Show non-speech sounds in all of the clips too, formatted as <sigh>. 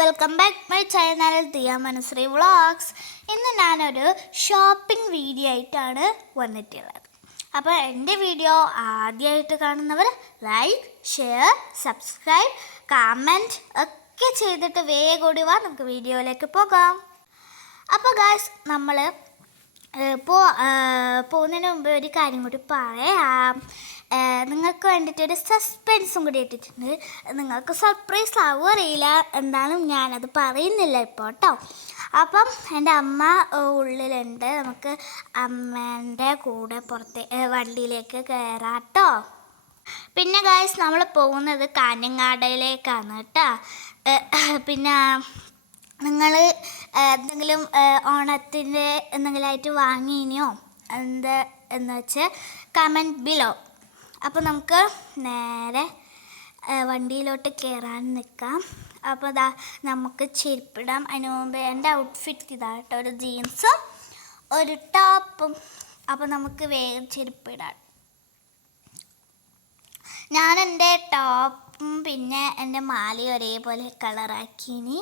Welcome back my channel Diya Manashree vlogs ഇന്ന് ഞാനൊരു shopping video ആയിട്ടാണ് വന്നിട്ടുള്ളത്. അപ്പോൾ എന്റെ വീഡിയോ ആദ്യമായിട്ട് കാണുന്നവർ ലൈക്ക് ഷെയർ സബ്സ്ക്രൈബ് കമന്റ് ഒക്കെ ചെയ്തിട്ട് വേഗം വാ നമുക്ക് വീഡിയോയിലേക്ക് പോകാം. അപ്പോൾ ഗായ്സ് നമ്മൾ പോ പോകുന്നതിന് മുമ്പ് ഒരു കാര്യം കൂടി പറയാം. നിങ്ങൾക്ക് വേണ്ടിയിട്ട് ഒരു സസ്പെൻസും കൂടി ഇട്ടിട്ടുണ്ട്. നിങ്ങൾക്ക് സർപ്രൈസ് ആവുമോ അറിയില്ല. എന്തായാലും ഞാനത് പറയുന്നില്ല ഇപ്പോൾ കേട്ടോ അപ്പം എന്റെ അമ്മ ഉള്ളിലുണ്ട്. നമുക്ക് അമ്മേന്റെ കൂടെ പുറത്തെ വണ്ടിയിലേക്ക് കയറാം കേട്ടോ പിന്നെ ഗായ്സ് നമ്മൾ പോകുന്നത് കാഞ്ഞങ്ങാടയിലേക്കാണ് കേട്ടോ പിന്നെ നിങ്ങൾ എന്തെങ്കിലും ഓണത്തിന്റെ എന്തെങ്കിലുമായിട്ട് വാങ്ങിയിനിയോ എന്താ എന്ന് വെച്ചാൽ കമന്റ് ബിലോ അപ്പോൾ നമുക്ക് നേരെ വണ്ടിയിലോട്ട് കയറാൻ നിൽക്കാം അപ്പോൾ ഇതാ നമുക്ക് ചെരുപ്പിടാം. അതിന് മുമ്പ് എന്റെ ഔട്ട്ഫിറ്റ് ഇതാ കേട്ടോ ഒരു ജീൻസും ഒരു ടോപ്പും അപ്പോൾ നമുക്ക് വേഗം ചെരുപ്പിടാം. ഞാൻ എന്റെ ടോപ്പും പിന്നെ എന്റെ മാലയും ഒരേപോലെ കളറാക്കിനി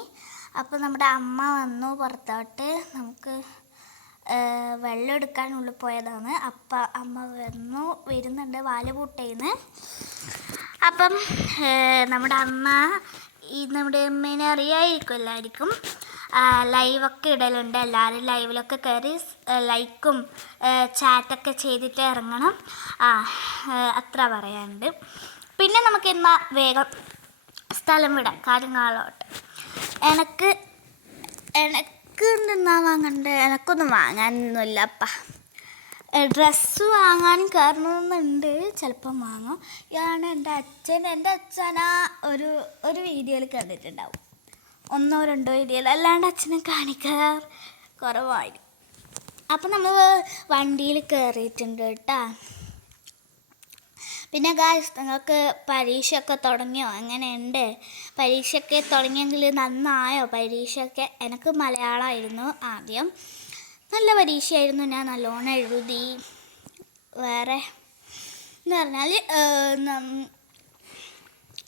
അപ്പോൾ നമ്മുടെ അമ്മ വന്നു പുറത്തോട്ട്. നമുക്ക് വെള്ളം എടുക്കാൻ ഉള്ളിൽ പോയതാണ്. അപ്പ അമ്മ വന്നു വരുന്നുണ്ട് വാൽ പൂട്ടേന്ന്. അപ്പം നമ്മുടെ അമ്മ ഈ നമ്മുടെ അമ്മേനെ അറിയായിരിക്കും എല്ലാവർക്കും. ലൈവൊക്കെ ഇടലുണ്ട്. എല്ലാവരും ലൈവിലൊക്കെ കയറി ലൈക്കും ചാറ്റൊക്കെ ചെയ്തിട്ട് ഇറങ്ങണം. ആ അത്ര പറയാനുണ്ട്. പിന്നെ നമുക്ക് ഇന്ന് വേഗം സ്ഥലം വിടാം. കാര്യങ്ങളോട്ട് എനക്ക് എനക്ക് എന്തെന്നാ വാങ്ങണ്ടേ എനക്കൊന്നും വാങ്ങാനൊന്നുമില്ലപ്പ. ഡ്രസ്സ് വാങ്ങാൻ കയറണമെന്നുണ്ട്. ചിലപ്പം വാങ്ങും. ഇയാണ് എന്റെ അച്ഛൻ എന്റെ അച്ഛനാ ഒരു ഒരു വീഡിയോയിൽ കണ്ടിട്ടുണ്ടാവും. ഒന്നോ രണ്ടോ വീഡിയോയിൽ. അല്ലാണ്ട് അച്ഛനെ കാണിക്കാർ കുറവായിരിക്കും. അപ്പം നമ്മൾ വണ്ടിയിൽ കയറിയിട്ടുണ്ട് കേട്ടോ. പിന്നെ ഗായ്സ് നിങ്ങൾക്ക് പരീക്ഷയൊക്കെ തുടങ്ങിയോ? എങ്ങനെയുണ്ട്? പരീക്ഷയൊക്കെ തുടങ്ങിയെങ്കിൽ നന്നായോ? പരീക്ഷയൊക്കെ എനിക്ക് മലയാളമായിരുന്നു ആദ്യം. നല്ല പരീക്ഷയായിരുന്നു. ഞാൻ നല്ലോണം എഴുതി. വേറെ എന്ന് പറഞ്ഞാൽ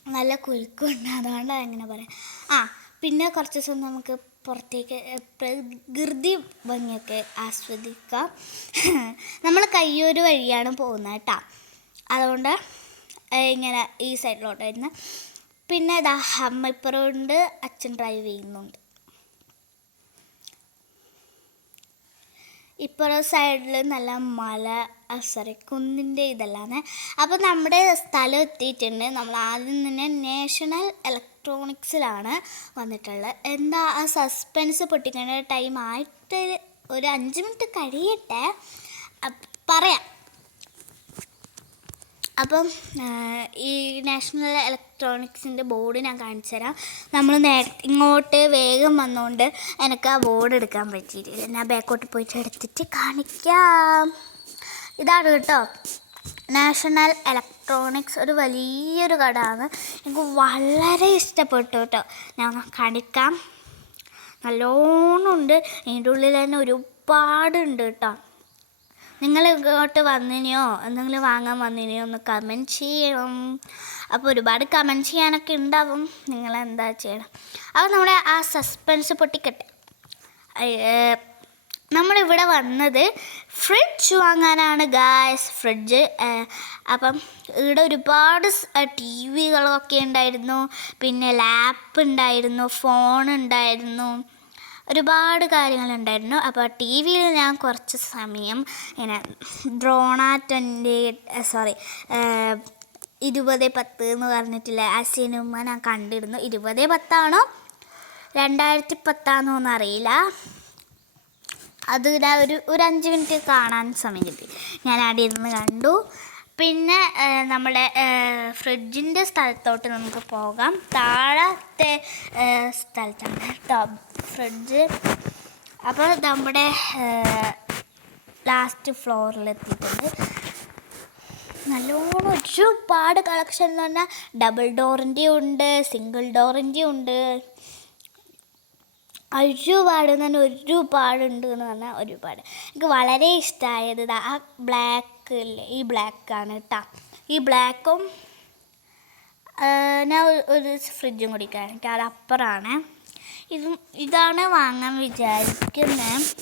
നല്ല കുലുക്കുണ്ട്. അതുകൊണ്ടാണ് എങ്ങനെ പറയാം. ആ പിന്നെ കുറച്ച് ദിവസം നമുക്ക് പുറത്തേക്ക് പ്രകൃതി ഭംഗിയൊക്കെ ആസ്വദിക്കാം. <laughs> നമ്മൾ കയ്യൂർ വഴിയാണ് പോകുന്നത് കേട്ടോ. അതുകൊണ്ട് ഇങ്ങനെ ഈ സൈഡിലോട്ട് വരുന്നത് പിന്നെ ഇതാ അമ്മ അച്ഛൻ ഡ്രൈവ് ചെയ്യുന്നുണ്ട്. ഇപ്പുറം സൈഡിൽ നല്ല മല സോറി കുന്നിന്റെ ഇതെല്ലാമാണ് അപ്പോൾ നമ്മുടെ സ്ഥലം എത്തിയിട്ടുണ്ട്. നമ്മൾ ആദ്യം തന്നെ നാഷണൽ ഇലക്ട്രോണിക്സിലാണ് വന്നിട്ടുള്ളത്. എന്താ ആ സസ്പെൻസ് പൊട്ടിക്കേണ്ട ടൈം ആയിട്ട് ഒരു അഞ്ച് മിനിറ്റ് കഴിയട്ടെ? പറയാം. അപ്പം ഈ നാഷണൽ ഇലക്ട്രോണിക്സിന്റെ ബോർഡ് ഞാൻ കാണിച്ചുതരാം. നമ്മൾ നേ ഇങ്ങോട്ട് വേഗം വന്നുകൊണ്ട് എനിക്ക് ആ ബോർഡ് എടുക്കാൻ പറ്റിയിട്ടില്ല ഞാൻ ബാക്കോട്ട് പോയിട്ട് എടുത്തിട്ട് കാണിക്കാം. ഇതാണ് കേട്ടോ. നാഷണൽ ഇലക്ട്രോണിക്സ് ഒരു വലിയൊരു കടയാണ്. എനിക്ക് വളരെ ഇഷ്ടപ്പെട്ടു കേട്ടോ. ഞാൻ കാണിക്കാം. നല്ലോണം ഉണ്ട്. അതിന്റെ ഉള്ളിൽ തന്നെ ഒരുപാടുണ്ട് കേട്ടോ. നിങ്ങൾ ഇങ്ങോട്ട് വന്നിനെയോ? എന്തെങ്കിലും വാങ്ങാൻ വന്നിനെയോ ഒന്ന് കമന്റ് ചെയ്യണം. അപ്പോൾ ഒരുപാട് കമന്റ് ചെയ്യാനൊക്കെ ഉണ്ടാവും. നിങ്ങൾ എന്താ ചെയ്യണം? അപ്പോൾ നമ്മുടെ ആ സസ്പെൻസ് പൊട്ടിക്കട്ടെ. നമ്മളിവിടെ വന്നത് ഫ്രിഡ്ജ് വാങ്ങാനാണ് ഗാസ് ഫ്രിഡ്ജ് അപ്പം ഇവിടെ ഒരുപാട് ടി വികളൊക്കെ ഉണ്ടായിരുന്നു. പിന്നെ ലാപ്പ് ഉണ്ടായിരുന്നു ഫോൺ ഉണ്ടായിരുന്നു. ഒരുപാട് കാര്യങ്ങളുണ്ടായിരുന്നു. അപ്പോൾ ടി വിയിൽ ഞാൻ കുറച്ച് സമയം ഇങ്ങനെ ഡ്രോണ ട്വന്റി സോറി ഇരുപത് പത്ത് എന്ന് പറഞ്ഞിട്ടില്ല ആ സിനിമ ഞാൻ കണ്ടിരുന്നു. ഇരുപത് പത്താണോ? രണ്ടായിരത്തി പത്താണോ എന്നറിയില്ല അത് ഒരു ഒരു അഞ്ച് മിനിറ്റ് കാണാൻ സമയം കിട്ടി. ഞാൻ അവിടെ ഇരുന്ന് കണ്ടു. പിന്നെ നമ്മുടെ ഫ്രിഡ്ജിന്റെ സ്ഥലത്തോട്ട് നമുക്ക് പോകാം. താഴത്തെ സ്ഥലത്താണ് ഫ്രിഡ്ജ്. അപ്പോൾ നമ്മുടെ ലാസ്റ്റ് ഫ്ലോറിൽ എത്തിയിട്ടുണ്ട്. നല്ലോണം ഒരുപാട് കളക്ഷൻ എന്ന് പറഞ്ഞാൽ ഡബിൾ ഡോറിന്റെ ഉണ്ട് സിംഗിൾ ഡോറിന്റെ ഉണ്ട്. ഒരുപാട് പറഞ്ഞാൽ ഒരുപാടുണ്ട് എന്ന് പറഞ്ഞാൽ ഒരുപാട്. എനിക്ക് വളരെ ഇഷ്ടമായത് ആ ബ്ലാക്ക് ഇല്ലേ ഈ ബ്ലാക്കാണ് കേട്ടോ ഈ ബ്ലാക്കും ഞാൻ ഒരു- ഫ്രിഡ്ജും കൂടി കാണിക്കാം. അത് അപ്പറാണ്. ഇതും ഇതാണ് വാങ്ങാൻ വിചാരിക്കുന്നത്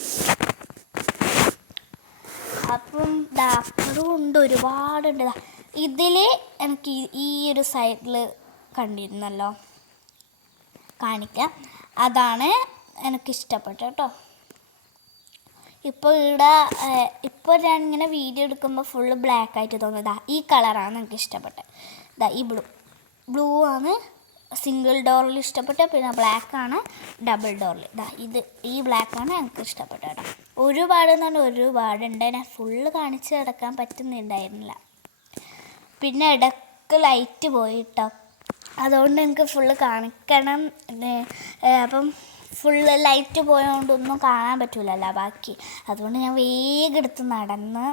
അപ്പം ഡാപ്പറും ഉണ്ട് ഒരുപാടുണ്ട്. ഇതിൽ എനിക്ക് ഈ- ഒരു സൈഡിൽ കണ്ടിരുന്നല്ലോ. കാണിക്കാം. അതാണ് എനിക്ക് ഇഷ്ടപ്പെട്ടത് കേട്ടോ ഇപ്പോൾ ഇവിടെ ഇപ്പോൾ ഞാൻ ഇങ്ങനെ വീഡിയോ എടുക്കുമ്പോൾ ഫുള്ള് ബ്ലാക്ക് ആയിട്ട് തോന്നുന്നത് ഈ കളറാണ് എനിക്ക് ഇഷ്ടപ്പെട്ടത് ഇതാ ഈ ബ്ലൂ ബ്ലൂ ആണ് സിംഗിൾ ഡോറിൽ ഇഷ്ടപ്പെട്ട പിന്നെ ബ്ലാക്ക് ആണ് ഡബിൾ ഡോറിൽ ഇതാ ഇത് ഈ ബ്ലാക്ക് ആണ് എനിക്ക് ഇഷ്ടപ്പെട്ട കേട്ടോ. ഒരുപാട് എന്ന് പറഞ്ഞാൽ ഒരുപാടുണ്ട്. ഞാൻ ഫുള്ള് കാണിച്ച് കിടക്കാൻ പറ്റുന്നുണ്ടായിരുന്നില്ല. പിന്നെ ഇടയ്ക്ക് ലൈറ്റ് പോയിട്ടോ അതുകൊണ്ട് എനിക്ക് ഫുള്ള് കാണിക്കണം. അപ്പം ഫുള്ള് ലൈറ്റ് പോയതുകൊണ്ട് ഒന്നും കാണാൻ പറ്റൂലല്ലോ ബാക്കി. അതുകൊണ്ട് ഞാൻ വേഗം എടുത്ത് നടന്ന്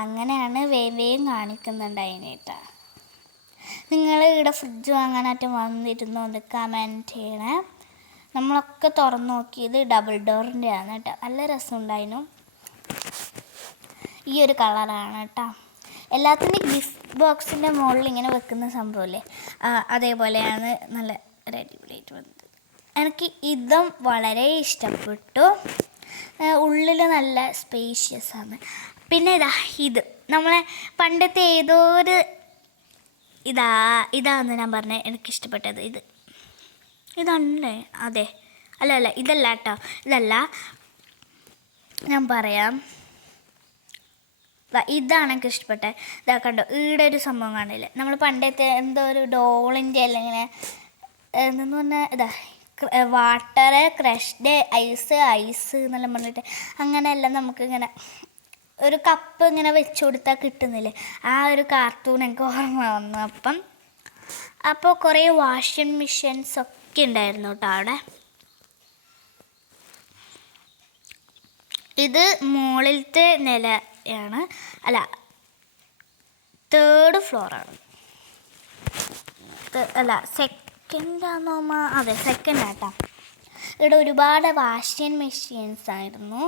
അങ്ങനെയാണ് വേഗം കാണിക്കുന്നുണ്ടായിട്ടാ നിങ്ങൾ ഇവിടെ ഫ്രിഡ്ജ് വാങ്ങാനായിട്ട് വന്നിരുന്നോണ്ട് കമന്റ് ചെയ്യണേ. നമ്മളൊക്കെ തുറന്ന് നോക്കിയത് ഡബിൾ ഡോറിന്റെ ആണ് കേട്ടോ. നല്ല രസമുണ്ടായിരുന്നു. ഈ ഒരു കളറാണ് കേട്ടോ. എല്ലാത്തിന്റെയും ഗിഫ്റ്റ് ബോക്സിന്റെ മുകളിൽ ഇങ്ങനെ വെക്കുന്ന സംഭവമില്ലേ അതേപോലെയാണ്. നല്ല ഒരു അടിപൊളിയായിട്ട് വന്നത്. എനിക്ക് ഇതും വളരെ ഇഷ്ടപ്പെട്ടു. ഉള്ളിൽ നല്ല സ്പേഷ്യസ് ആണ്. പിന്നെ ഇതാ ഇത്. നമ്മളെ പണ്ടത്തെ ഏതോ ഒരു ഇതാ ഇതാന്ന് ഞാൻ പറഞ്ഞത് എനിക്കിഷ്ടപ്പെട്ടത് ഇത്. ഇതല്ലേ? അതെ. അല്ല അല്ല ഇതല്ല കേട്ടോ ഇതല്ല. ഞാൻ പറയാം. ഇതാണ് എനിക്ക് ഇഷ്ടപ്പെട്ടത് ഇതാ കണ്ടോ? ഈടെ ഒരു സംഭവം കാണില്ലേ? നമ്മൾ പണ്ടത്തെ എന്തോ ഒരു ഡോളിന്റെ അല്ലെങ്കിൽ എന്തെന്ന് പറഞ്ഞാൽ ഇതാ വാട്ടർ ക്രഷ്ഡ് ഐസ് ഐസ് എന്നെല്ലാം പറഞ്ഞിട്ട് അങ്ങനെയല്ല നമുക്കിങ്ങനെ ഒരു കപ്പ് ഇങ്ങനെ വെച്ച് കൊടുത്താൽ കിട്ടുന്നില്ലേ? ആ ഒരു കാർട്ടൂൺ എനിക്ക് ഓർമ്മ വന്നു. അപ്പം അപ്പോൾ കുറേ വാഷിംഗ് മെഷീൻസ് ഒക്കെ ഉണ്ടായിരുന്നു കേട്ടോ അവിടെ. ഇത് മുകളിലത്തെ നിലയാണ് അല്ല തേർഡ് ഫ്ലോറാണ് അല്ല സെക്കൻഡ് ആണോ അതെ സെക്കൻഡ് ആട്ടാ. ഇവിടെ ഒരുപാട് വാഷിംഗ് മെഷീൻസ് ആയിരുന്നു.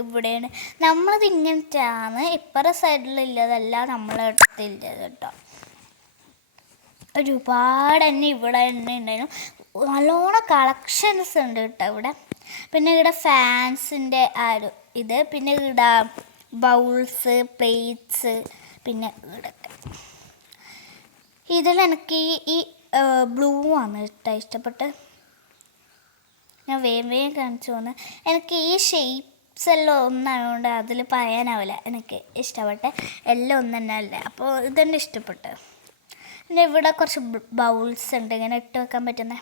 ഇവിടെയാണ്. നമ്മളത് ഇങ്ങനത്തെയാണ്. ഇപ്പറ സൈഡിലുള്ളതല്ല നമ്മളെ അടുത്തുള്ളത് കേട്ടോ ഒരുപാട് തന്നെ ഇവിടെ തന്നെ ഉണ്ടായിരുന്നു. നല്ലോണം കളക്ഷൻസ് ഉണ്ട് കേട്ടോ ഇവിടെ. പിന്നെ ഇവിടെ ഫാൻസിന്റെ ആ ഒരു ഇത്. പിന്നെ ഇവിടെ ബൗൾസ് പ്ലേറ്റ്സ് പിന്നെ ഇവിടെയൊക്കെ ഇതിൽ എനിക്ക് ഈ ഈ ബ്ലൂ ആണ് കേട്ടോ ഇഷ്ടപ്പെട്ട് ഞാൻ വേഗം വേഗം കാണിച്ചു പോകുന്നത് എനിക്ക് ഈ ഷേപ്സ് എല്ലാം ഒന്നായതുകൊണ്ട് അതിൽ പറയാനാവില്ല. എനിക്ക് ഇഷ്ടപ്പെട്ട എല്ലാം ഒന്ന് തന്നെ അല്ലേ അപ്പോൾ ഇതെന്നെ ഇഷ്ടപ്പെട്ട് പിന്നെ ഇവിടെ കുറച്ച് ബൗൾസ് ഉണ്ട്. ഇങ്ങനെ ഇട്ട് വെക്കാൻ പറ്റുന്ന.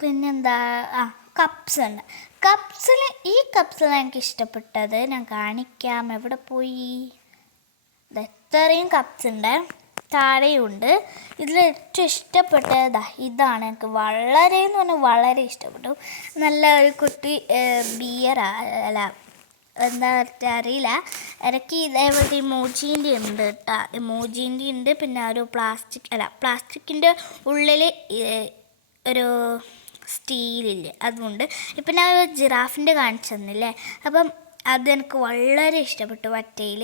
പിന്നെന്താ? ആ കപ്സ് ഉണ്ട്. കപ്സിൽ ഈ കപ്സിൽ എനിക്ക് ഇഷ്ടപ്പെട്ടത്. ഞാൻ കാണിക്കാം. എവിടെ പോയി? ഇത്രയും കപ്സ് ഉണ്ട് താഴെയുണ്ട്. ഇതിൽ ഏറ്റവും ഇഷ്ടപ്പെട്ടത് ഇതാണ് എനിക്ക് വളരെ എന്ന് പറഞ്ഞാൽ വളരെ ഇഷ്ടപ്പെട്ടു. നല്ല ഒരു കുട്ടി ബിയർ അല്ല എന്താ പറയുക അറിയില്ല. ഇടയ്ക്ക് ഇതേപോലത്തെ ഇമോജീന്റെ ഉണ്ട് കേട്ടോ ഇമോജീന്റെ ഉണ്ട് പിന്നെ ഒരു പ്ലാസ്റ്റിക് അല്ല പ്ലാസ്റ്റിക്കിന്റെ ഉള്ളിൽ ഒരു സ്റ്റീലില്ലേ അതുകൊണ്ട് ഇപ്പം ഞാൻ ഒരു ജിറാഫിന്റെ കാണിച്ചു തന്നില്ലേ? അപ്പം അത് എനിക്ക് വളരെ ഇഷ്ടപ്പെട്ടു വറ്റയിൽ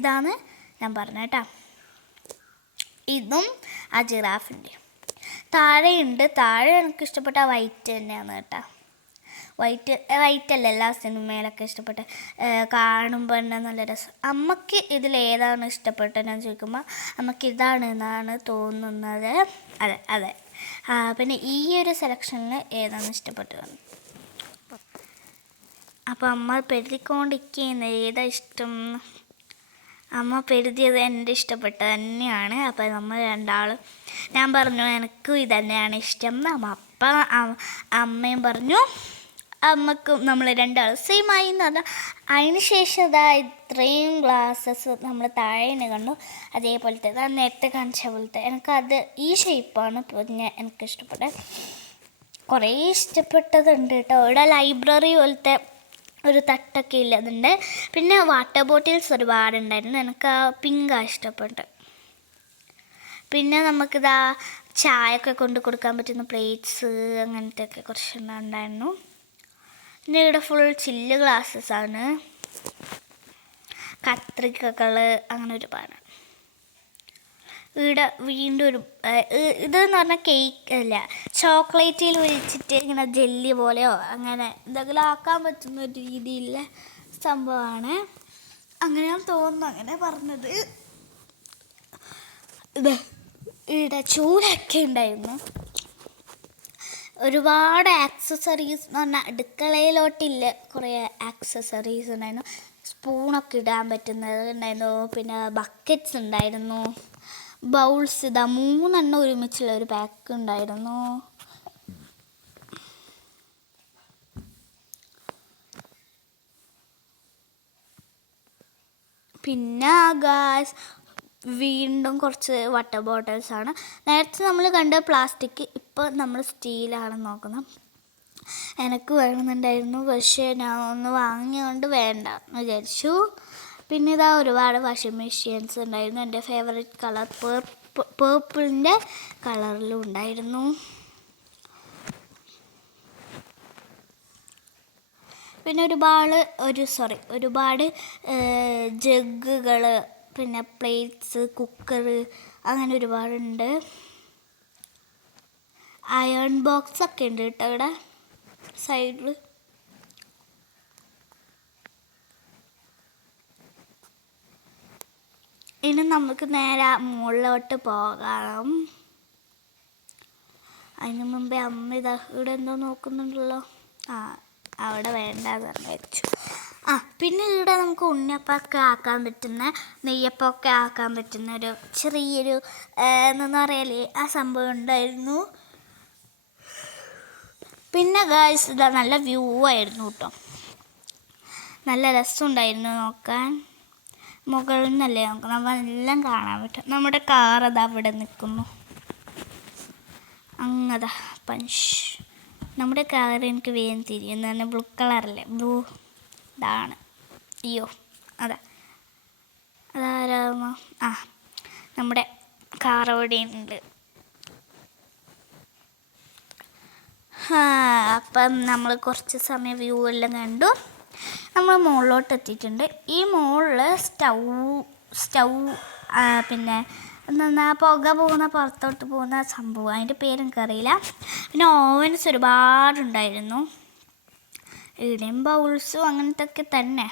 ഇതാണ് ഞാൻ പറഞ്ഞ കേട്ടോ. ഇതും ആ ജിറാഫിന്റെ. താഴെയുണ്ട്. താഴെ എനിക്ക് ഇഷ്ടപ്പെട്ട വൈറ്റ് തന്നെയാണ് കേട്ടോ. വൈറ്റ് വൈറ്റ് അല്ല എല്ലാ സിനിമയിലൊക്കെ ഇഷ്ടപ്പെട്ട കാണുമ്പോൾ തന്നെ നല്ല രസം. അമ്മയ്ക്ക് ഇതിലേതാണ് ഏതാണ് ഇഷ്ടപ്പെട്ടത് ഞാൻ ചോദിക്കുമ്പോൾ അമ്മയ്ക്ക് ഇതാണ് എന്നാണ് തോന്നുന്നത്. അതെ അതെ. പിന്നെ ഈ ഒരു സെലക്ഷനിൽ ഏതാണ് ഇഷ്ടപ്പെട്ടത്? അപ്പോൾ അമ്മ പെരുതിക്കൊണ്ടിരിക്കുന്ന ഏതാ ഇഷ്ടം? അമ്മ പെരുതിയത് എന്റെ ഇഷ്ടപ്പെട്ട തന്നെയാണ്. അപ്പോൾ നമ്മൾ രണ്ടാളും ഞാൻ പറഞ്ഞു എനിക്കും ഇത് തന്നെയാണ് ഇഷ്ടം. അമ്മ അപ്പം അമ്മയും പറഞ്ഞു അമ്മക്കും നമ്മൾ രണ്ടാളും സെയിം ആയി എന്ന് പറഞ്ഞാൽ അതിന് ശേഷം ഇതാ ഇത്രയും ഗ്ലാസ്സസ് നമ്മൾ താഴേന്ന് കണ്ടു. അതേപോലത്തെ ഞാൻ നേരത്തെ കാണിച്ച പോലത്തെ. എനിക്കത് ഈ ഷേപ്പാണ് പിന്നെ എനിക്ക് ഇഷ്ടപ്പെട്ടത്. കുറേ ഇഷ്ടപ്പെട്ടതുണ്ട് കേട്ടോ. ഇവിടെ ലൈബ്രറി പോലത്തെ ഒരു തട്ടൊക്കെ ഇല്ലതുണ്ട്. പിന്നെ വാട്ടർ ബോട്ടിൽസ് ഒരുപാടുണ്ടായിരുന്നു. എനിക്ക് പിങ്കാണ് ഇഷ്ടപ്പെട്ടത്. പിന്നെ നമുക്കിതാ ചായയൊക്കെ കൊണ്ട് കൊടുക്കാൻ പറ്റുന്ന പ്ലേറ്റ്സ് അങ്ങനത്തെ ഒക്കെ കുറച്ചെണ്ണം ഉണ്ടായിരുന്നു പിന്നെ ഇവിടെ ഫുൾ ചില്ല് ഗ്ലാസ്സസ് ആണ്. കത്രികകൾ അങ്ങനെ ഒരുപാട്. ഇവിടെ വീണ്ടും ഒരു ഇതെന്ന് പറഞ്ഞാൽ കേക്ക് അല്ല. ചോക്ലേറ്റിൽ ഒഴിച്ചിട്ട് ഇങ്ങനെ ജെല്ലി പോലെയോ അങ്ങനെ എന്തെങ്കിലും ആക്കാൻ പറ്റുന്ന ഒരു രീതിയിലുള്ള സംഭവമാണ് ഞാൻ തോന്നുന്നു അങ്ങനെ പറഞ്ഞത്. ഇവിടെ ചൂടൊക്കെ ഉണ്ടായിരുന്നു. ഒരുപാട് ആക്സസറീസ് എന്ന് പറഞ്ഞാൽ അടുക്കളയിലോട്ടില്ല കുറേ ആക്സസറീസ് ഉണ്ടായിരുന്നു. സ്പൂണൊക്കെ ഇടാൻ പറ്റുന്നത് ഉണ്ടായിരുന്നു. പിന്നെ ബക്കറ്റ്സ് ഉണ്ടായിരുന്നു. ബൗൾസ് ഇതാ മൂന്നെണ്ണം ഒരുമിച്ചുള്ള ഒരു പാക്ക് ഉണ്ടായിരുന്നു. പിന്നെ ഗാസ് വീണ്ടും കുറച്ച് വാട്ടർ ബോട്ടിൽസ് ആണ്. നേരത്തെ നമ്മൾ കണ്ട പ്ലാസ്റ്റിക് ഇപ്പോൾ നമ്മൾ സ്റ്റീലാണ് നോക്കുന്നത്. എനിക്ക് വേണമെന്നുണ്ടായിരുന്നു പക്ഷേ ഞാൻ ഒന്ന് വാങ്ങിയതുകൊണ്ട് വേണ്ട എന്ന് വിചാരിച്ചു. പിന്നെ ഇതാ ഒരുപാട് വാഷിംഗ് മെഷീൻസ് ഉണ്ടായിരുന്നു. എന്റെ ഫേവറേറ്റ് കളർ പേർപ്പ് പേർപ്പിളിന്റെ കളറിലും ഉണ്ടായിരുന്നു. പിന്നെ ഒരുപാട് ഒരു സോറി ഒരുപാട് ജഗ്ഗുകൾ പിന്നെ പ്ലേറ്റ്സ് കുക്കർ അങ്ങനെ ഒരുപാടുണ്ട്. അയൺ ബോക്സ് ഒക്കെ ഉണ്ട് കേട്ടോ ഇവിടെ. സൈഡിൽ ഇനി നമുക്ക് നേരെ മുകളിലോട്ട് പോകാം. അതിന് മുമ്പേ അമ്മ ഇതാ ഇവിടെ എന്തോ നോക്കുന്നുണ്ടല്ലോ. ആ അവിടെ വേണ്ടെന്ന് വെച്ചു. ആ പിന്നെ ഇവിടെ നമുക്ക് ഉണ്ണിയപ്പമൊക്കെ ആക്കാൻ പറ്റുന്ന നെയ്യപ്പമൊക്കെ ആക്കാൻ പറ്റുന്ന ഒരു ചെറിയൊരു എന്താ പറയലേ ആ സംഭവം ഉണ്ടായിരുന്നു. പിന്നെ ഗേൾസ് ഇതാ നല്ല വ്യൂ ആയിരുന്നു കേട്ടോ. നല്ല രസമുണ്ടായിരുന്നു നോക്കാൻ. മുകളിൽ നിന്നല്ലേ നമുക്ക് നമ്മളെല്ലാം കാണാൻ പറ്റും. നമ്മുടെ കാർ അതാ അവിടെ നിൽക്കുന്നു. അങ്ങതാ പഞ്ച് നമ്മുടെ കാർ എനിക്ക് വേഗം തിരിയും. തന്നെ ബ്ലൂ കളറല്ലേ ബ്ലൂ ഇതാണ്. അയ്യോ അതാ. അതാരാമോ? ആ നമ്മുടെ കാർ അവിടെ ഉണ്ട്. ആ, അപ്പം നമ്മൾ കുറച്ച് സമയം വ്യൂ എല്ലാം കണ്ടു. നമ്മൾ മുകളിലോട്ട് എത്തിയിട്ടുണ്ട് ഈ മുകളിൽ സ്റ്റൗ സ്റ്റൗ പിന്നെ എന്താ പുക പോകുന്ന പുറത്തോട്ട് പോകുന്ന സംഭവം. അതിന്റെ പേര് എനിക്കറിയില്ല പിന്നെ ഓവൻസ് ഒരുപാടുണ്ടായിരുന്നു. ഇവിടെയും ബൗൾസും അങ്ങനത്തെ ഒക്കെ തന്നെ.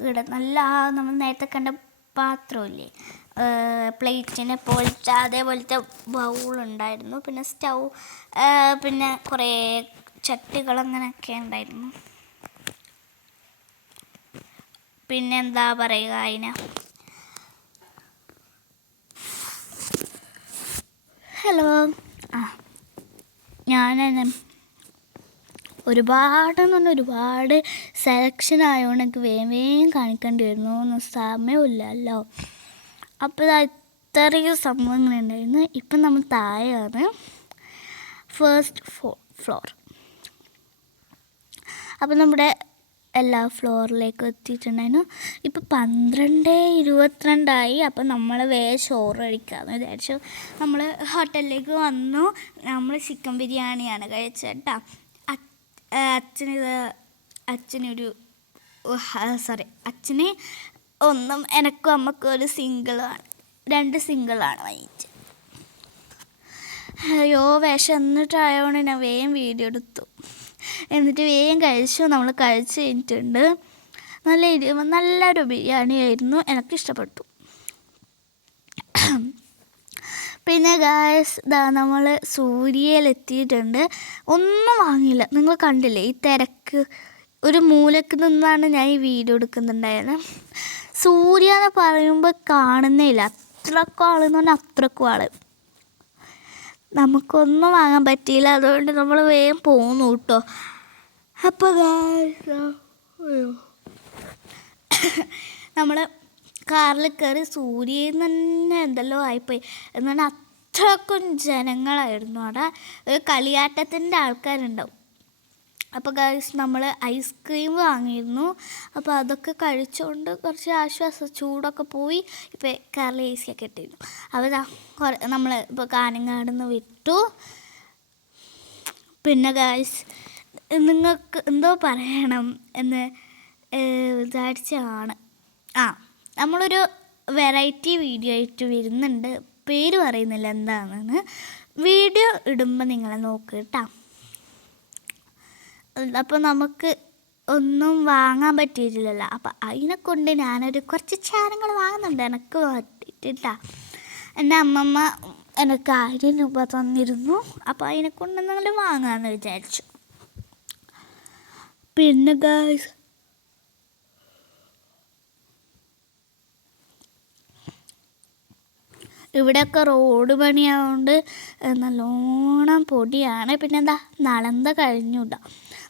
ഇവിടെ നല്ല നമ്മൾ നേരത്തെ കണ്ട പാത്രമില്ലേ? പ്ലേറ്റിനെ പോലത്തെ അതേപോലത്തെ ബൗളുണ്ടായിരുന്നു. പിന്നെ സ്റ്റൗ പിന്നെ കുറേ ചട്ടികൾ അങ്ങനെയൊക്കെ ഉണ്ടായിരുന്നു. പിന്നെ എന്താ പറയുക അതിന്? ഹലോ. ആ ഞാൻ ഒരുപാട് എന്ന് പറഞ്ഞാൽ ഒരുപാട് സെലക്ഷൻ ആയതുകൊണ്ട് എനിക്ക് വേഗം വേഗം കാണിക്കേണ്ടി വരുന്നു ഒന്നും സമയമില്ലല്ലോ. അപ്പോൾ ഇതാ ഇത്രയും സംഭവങ്ങളുണ്ടായിരുന്നു. ഇപ്പം നമ്മൾ താഴെയാണ്. ഫസ്റ്റ് ഫ്ലോർ അപ്പം നമ്മുടെ എല്ലാ ഫ്ലോറിലേക്കും എത്തിയിട്ടുണ്ടായിരുന്നു. ഇപ്പം പന്ത്രണ്ട് ഇരുപത്തിരണ്ടായി. അപ്പം നമ്മൾ വേ ചോറ് കഴിക്കാമെന്ന് വിചാരിച്ചു. നമ്മൾ ഹോട്ടലിലേക്ക് വന്നു. നമ്മൾ ചിക്കൻ ബിരിയാണിയാണ് കഴിച്ചത് കേട്ടോ അച്ഛനിത് അച്ഛനൊരു സോറി അച്ഛന് ഒന്നും എനക്കും അമ്മക്കും ഒരു സിംഗിളാണ്. രണ്ട് സിംഗിളാണ് വാങ്ങിച്ചത് അയ്യോ വിശന്നിട്ടായതുകൊണ്ട് ഞാൻ വേഗം വീഡിയോ എടുത്തു. എന്നിട്ട് വേഗം കഴിച്ചു നമ്മൾ കഴിച്ച് കഴിഞ്ഞിട്ടുണ്ട്. നല്ല എരി നല്ലൊരു ബിരിയാണി ആയിരുന്നു എനിക്ക് ഇഷ്ടപ്പെട്ടു. പിന്നെ ഗായസ് ഇതാ നമ്മൾ സൂര്യയിലെത്തിയിട്ടുണ്ട്. ഒന്നും വാങ്ങിയില്ല. നിങ്ങൾ കണ്ടില്ലേ? ഈ തിരക്ക് ഒരു മൂലക്ക് നിന്നാണ് ഞാൻ ഈ വീഡിയോ എടുക്കുന്നുണ്ടായിരുന്നത് സൂര്യ എന്ന് പറയുമ്പോൾ കാണുന്നേ ഇല്ല. അത്രക്കും ആളെന്ന് പറഞ്ഞാൽ അത്രക്കും ആൾ. നമുക്കൊന്നും വാങ്ങാൻ പറ്റിയില്ല. അതുകൊണ്ട് നമ്മൾ വേഗം പോന്നു കേട്ടോ അപ്പോൾ നമ്മൾ കാറിൽ കയറി സൂര്യയിൽ തന്നെ എന്തെല്ലോ ആയിപ്പോയി. എന്ന് പറഞ്ഞാൽ അത്രക്കും ജനങ്ങളായിരുന്നു അവിടെ. ഒരു കളിയാട്ടത്തിന്റെ ആൾക്കാരുണ്ടാവും. അപ്പോൾ ഗൈസ് നമ്മൾ ഐസ്ക്രീം വാങ്ങിയിരുന്നു. അപ്പോൾ അതൊക്കെ കഴിച്ചുകൊണ്ട് കുറച്ച് ആശ്വാസം ചൂടൊക്കെ പോയി ഇപ്പോൾ കേരള എ സി ഒക്കെ ഇട്ടിരുന്നു. അപ്പോൾ നമ്മൾ ഇപ്പോൾ കാനങ്ങാട് നിന്ന് വിട്ടു. പിന്നെ ഗൈസ് നിങ്ങൾക്ക് എന്തോ പറയണം എന്ന് വിചാരിച്ചാണ് ആ നമ്മളൊരു വെറൈറ്റി വീഡിയോ ആയിട്ട് വരുന്നുണ്ട്. പേര് പറയുന്നില്ല എന്താണെന്ന്. വീഡിയോ ഇടുമ്പോൾ നിങ്ങളെ നോക്ക് അപ്പോൾ നമുക്ക് ഒന്നും വാങ്ങാൻ പറ്റിയിട്ടില്ലല്ലോ. അപ്പോൾ അതിനെ കൊണ്ട് ഞാനൊരു കുറച്ച് സാധനങ്ങൾ വാങ്ങുന്നുണ്ട്. എനിക്ക് പറ്റിയിട്ടാ എന്റെ അമ്മമ്മ എനിക്ക് ആയിരം രൂപ തന്നിരുന്നു. അപ്പോൾ അതിനെ കൊണ്ട് നിങ്ങൾ വാങ്ങാമെന്ന് വിചാരിച്ചു. പിന്നെ ഗായ്സ് ഇവിടെയൊക്കെ റോഡ് പണിയായതുകൊണ്ട് നല്ലോണം പൊടിയാണ്. പിന്നെ എന്താ നളന്ത കഴിഞ്ഞൂടാ.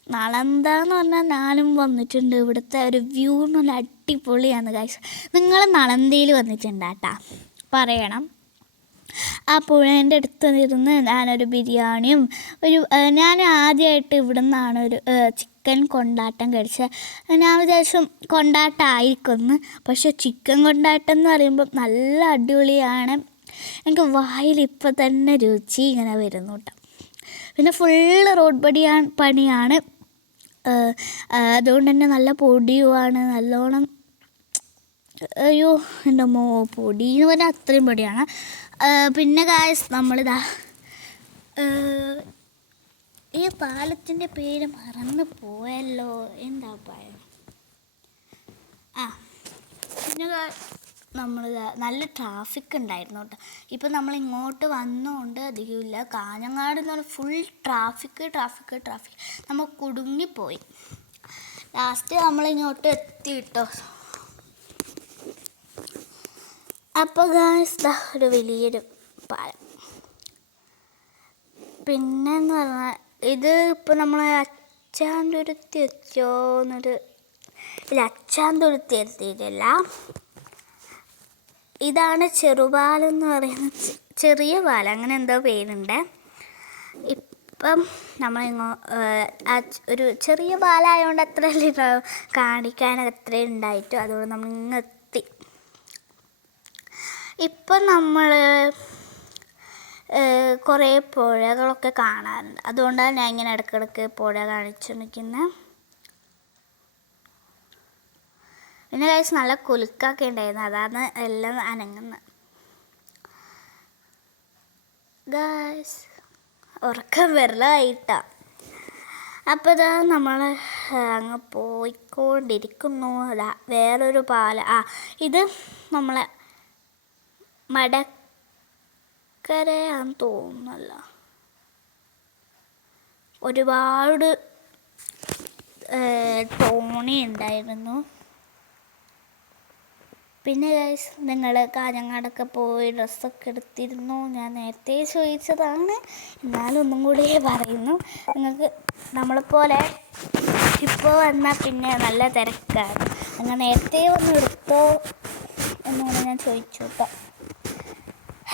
നളന്ത എന്ന് പറഞ്ഞാൽ ഞാനും വന്നിട്ടുണ്ട്. ഇവിടുത്തെ ഒരു വ്യൂ നല്ല അടിപൊളിയാണ് കാഴ്ച നിങ്ങൾ നളന്തയിൽ വന്നിട്ടുണ്ടാട്ടാ. പറയണം. ആ പുഴേന്റെ അടുത്ത് ഇരുന്ന് ഞാനൊരു ബിരിയാണിയും ഒരു ഞാൻ ആദ്യമായിട്ട് ഇവിടെ നിന്നാണ് ഒരു ചിക്കൻ കൊണ്ടാട്ടം കഴിച്ചത്. ഞാൻ വിചാരിച്ചു കൊണ്ടാട്ടമായിരിക്കുമെന്ന് പക്ഷെ ചിക്കൻ കൊണ്ടാട്ടം എന്ന് പറയുമ്പോൾ നല്ല അടിപൊളിയാണ്. എനിക്ക് വായിൽ ഇപ്പം തന്നെ രുചി ഇങ്ങനെ വരുന്നു കേട്ടോ പിന്നെ ഫുള്ള് റോഡ് പണിയാണ് പണിയാണ്. അതുകൊണ്ട് തന്നെ നല്ല പൊടിയുമാണ് നല്ലോണം അയ്യോ എന്റെ മോ പൊടി എന്ന് പറഞ്ഞാൽ അത്രയും പൊടിയാണ്. പിന്നെ കായസ് നമ്മളിതാ ഈ പാലത്തിന്റെ പേര് മറന്നു പോയല്ലോ. എന്താ പായം ആ പിന്നെ നമ്മൾ നല്ല ട്രാഫിക് ഉണ്ടായിരുന്നു കേട്ടോ ഇപ്പം നമ്മൾ ഇങ്ങോട്ട് വന്നുകൊണ്ട് അധികമില്ല. കാഞ്ഞങ്ങാട് എന്ന് പറഞ്ഞാൽ ഫുൾ ട്രാഫിക് ട്രാഫിക് ട്രാഫിക് നമ്മൾ കുടുങ്ങിപ്പോയി. ലാസ്റ്റ് നമ്മൾ ഇങ്ങോട്ട് എത്തി കേട്ടോ അപ്പോൾ ഗാസ്ത ഒരു വലിയൊരു പാലം. പിന്നെന്ന് പറഞ്ഞാൽ ഇത് ഇപ്പോൾ നമ്മൾ അച്ചാന്തുരുത്തി എത്തിയോ എന്നൊരു ഇല്ല അച്ചാന്തുരുത്തി എത്തിയിട്ടില്ല. ഇതാണ് ചെറുപാലെന്ന് പറയുന്ന ചെറിയ പാൽ അങ്ങനെ എന്തോ പേരുണ്ട്. ഇപ്പം നമ്മൾ ഇങ്ങോ ഒരു ചെറിയ പാലായതുകൊണ്ട് അത്ര കാണിക്കാൻ അത്ര ഉണ്ടായിട്ടു അതുകൊണ്ട് നമ്മൾ ഇങ്ങ് എത്തി. ഇപ്പം നമ്മൾ കുറേ പുഴകളൊക്കെ കാണാറുണ്ട്. അതുകൊണ്ടാണ് ഞാൻ ഇങ്ങനെ ഇടയ്ക്കിടയ്ക്ക് പുഴ കാണിച്ചു നിൽക്കുന്നത് പിന്നെ കഴിച്ച് നല്ല കുലുക്കൊക്കെ ഉണ്ടായിരുന്നു. അതാണ് എല്ലാം അനങ്ങുന്നത്. ഗായ്സ് ഉറക്കം വെറുതായിട്ടാ. അപ്പോൾ ഇതാ നമ്മൾ അങ്ങ് പോയിക്കൊണ്ടിരിക്കുന്നു. അതാ വേറൊരു പാല ആ ഇത് നമ്മളെ മടക്കരയാന്ന് തോന്നുന്നല്ല. ഒരുപാട് ടോണി ഉണ്ടായിരുന്നു. പിന്നെ ഗൈസ് നിങ്ങൾ കാഞ്ഞങ്ങാടൊക്കെ പോയി ഡ്രസ്സൊക്കെ എടുത്തിരുന്നു. ഞാൻ നേരത്തെ ചോദിച്ചതാണ്. എന്നാലും ഒന്നും കൂടി പറയുന്നു. നിങ്ങൾക്ക് നമ്മളെപ്പോലെ ഇപ്പോൾ വന്നാൽ പിന്നെ നല്ല തിരക്കാണ്. നിങ്ങൾ നേരത്തെ ഒന്ന് എടുത്തോ എന്നുകൂടെ ഞാൻ ചോദിച്ചു കേട്ടോ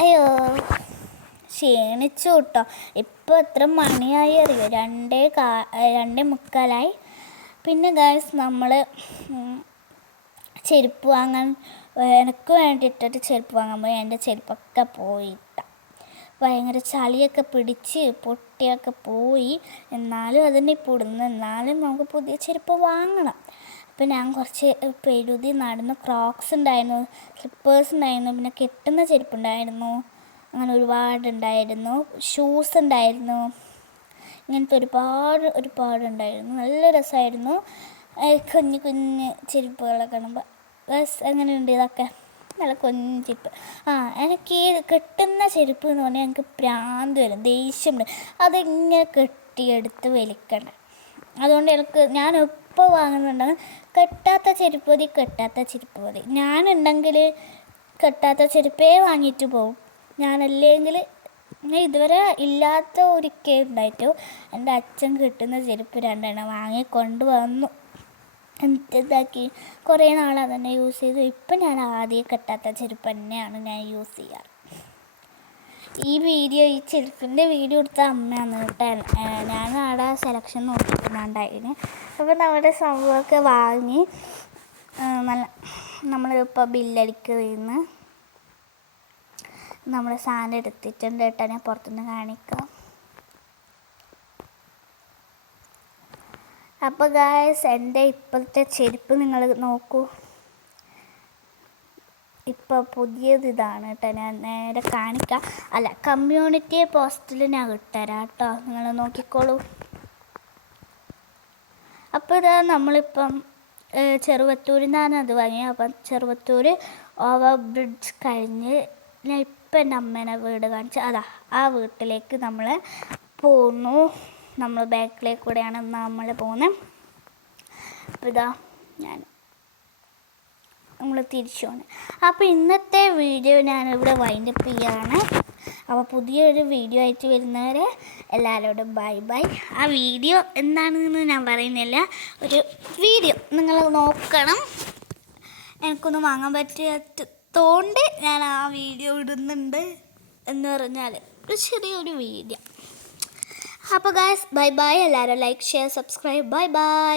അയ്യോ ക്ഷീണിച്ചു കേട്ടോ. ഇപ്പോൾ എത്ര മണിയായി അറിയോ? രണ്ടേ കാ രണ്ടേ മുക്കാലായി. പിന്നെ ഗൈസ് നമ്മൾ ചെരുപ്പ് വാങ്ങാൻ എനിക്ക് വേണ്ടിയിട്ടൊരു ചെരുപ്പ് വാങ്ങാൻ പോയി. എന്റെ ചെരുപ്പൊക്കെ പോയിട്ട. ഭയങ്കര ചളിയൊക്കെ പിടിച്ച് പൊട്ടിയൊക്കെ പോയി. എന്നാലും അതിന്റെ പൊടുന്നു എന്നാലും നമുക്ക് പുതിയ ചെരുപ്പ് വാങ്ങണം. അപ്പം ഞാൻ കുറച്ച് പെരുതി നടന്ന് ക്രോക്സ് ഉണ്ടായിരുന്നു സ്ലിപ്പേഴ്സ് ഉണ്ടായിരുന്നു പിന്നെ കെട്ടുന്ന ചെരുപ്പുണ്ടായിരുന്നു അങ്ങനെ ഒരുപാട് ഉണ്ടായിരുന്നു. ഷൂസ് ഉണ്ടായിരുന്നു. ഇങ്ങനത്തെ ഒരുപാട് ഒരുപാട് ഉണ്ടായിരുന്നു. നല്ല രസമായിരുന്നു. കുഞ്ഞു കുഞ്ഞ് ചെരുപ്പുകളൊക്കെ കാണുമ്പോൾ ബസ് എങ്ങനെയുണ്ട് ഇതൊക്കെ? നല്ല കൊഞ്ചിപ്പ്. ആ എനിക്ക് ഈ കെട്ടുന്ന ചെരുപ്പ് എന്ന് പറഞ്ഞാൽ എനിക്ക് പ്രാന്ത് വരും. ദേഷ്യമുണ്ട്. അതിങ്ങനെ കെട്ടിയെടുത്ത് വലിക്കണം. അതുകൊണ്ട് എനിക്ക് ഞാൻ എപ്പോൾ വാങ്ങുന്നുണ്ടെങ്കിൽ കെട്ടാത്ത ചെരുപ്പ് മതി കെട്ടാത്ത ചെരുപ്പ് മതി. ഞാനുണ്ടെങ്കിൽ കെട്ടാത്ത ചെരുപ്പേ വാങ്ങിയിട്ട് പോകും ഞാനല്ലെങ്കിൽ ഞാൻ ഇതുവരെ ഇല്ലാത്ത ഒരിക്കൽ ഉണ്ടായിട്ടു എന്റെ അച്ഛൻ കിട്ടുന്ന ചെരുപ്പ് രണ്ടെണ്ണം വാങ്ങി വന്നു എന്നിട്ട് ഇതാക്കി. കുറേ നാൾ അതന്നെ യൂസ് ചെയ്തു. ഇപ്പം ഞാൻ ആദ്യം കെട്ടാത്ത ചെരുപ്പ് തന്നെയാണ് ഞാൻ യൂസ് ചെയ്യാറ്. ഈ വീഡിയോ ഈ ചെരുപ്പിന്റെ വീഡിയോ എടുത്ത അമ്മയാണ് കേട്ടോ ഞാൻ അവിടെ സെലക്ഷൻ നോക്കിയിട്ടുണ്ടായിരുന്നു അപ്പോൾ നമ്മുടെ സംഭവമൊക്കെ വാങ്ങി നല്ല നമ്മളിപ്പോൾ ബില്ലടിക്കുന്ന നമ്മുടെ സാധനം എടുത്തിട്ടുണ്ട്. കേട്ടോ ഞാൻ പുറത്തുനിന്ന് കാണിക്കാം. അപ്പോൾ ഗായസ് എന്റെ ഇപ്പോഴത്തെ ചെരുപ്പ് നിങ്ങൾ നോക്കൂ. ഇപ്പോൾ പുതിയത് ഇതാണ് കേട്ടോ ഞാൻ നേരെ കാണിക്കാം. അല്ല കമ്മ്യൂണിറ്റി പോസ്റ്റിൽ ഞാൻ ഇട്ടുതരാം കേട്ടോ നിങ്ങൾ നോക്കിക്കോളൂ. അപ്പോൾ ഇതാ നമ്മളിപ്പം ചെറുവത്തൂരിൽ നിന്നാണ് അത് വാങ്ങിയത്. അപ്പം ചെറുവത്തൂർ ഓവർ ബ്രിഡ്ജ് കഴിഞ്ഞ് ഞാൻ ഇപ്പം എന്റെ അമ്മേനെ വീട് കാണിച്ച് അതാ ആ വീട്ടിലേക്ക് നമ്മൾ പോന്നു. നമ്മൾ ബാക്കിലേക്ക് കൂടെയാണ് നമ്മൾ പോകുന്നത് അപ്പോൾ ഇതാ ഞാൻ നമ്മൾ തിരിച്ചു പോകണം അപ്പോൾ ഇന്നത്തെ വീഡിയോ ഞാനിവിടെ വൈൻഡപ്പ് ചെയ്യുകയാണ് അപ്പോൾ പുതിയൊരു വീഡിയോ ആയിട്ട് വരുന്നവരെ എല്ലാവരോടും ബൈ ബൈ ആ വീഡിയോ എന്താണെന്ന് ഞാൻ പറയുന്നില്ല. ഒരു വീഡിയോ നിങ്ങൾ നോക്കണം. എനിക്കൊന്നും വാങ്ങാൻ പറ്റാത്തതുകൊണ്ട് ഞാൻ ആ വീഡിയോ ഇടുന്നുണ്ട് എന്ന് പറഞ്ഞാൽ ഒരു ചെറിയൊരു വീഡിയോ. അപ്പോൾ ഗായ്സ് ബൈ ബൈ എല്ലാവരും like share subscribe bye bye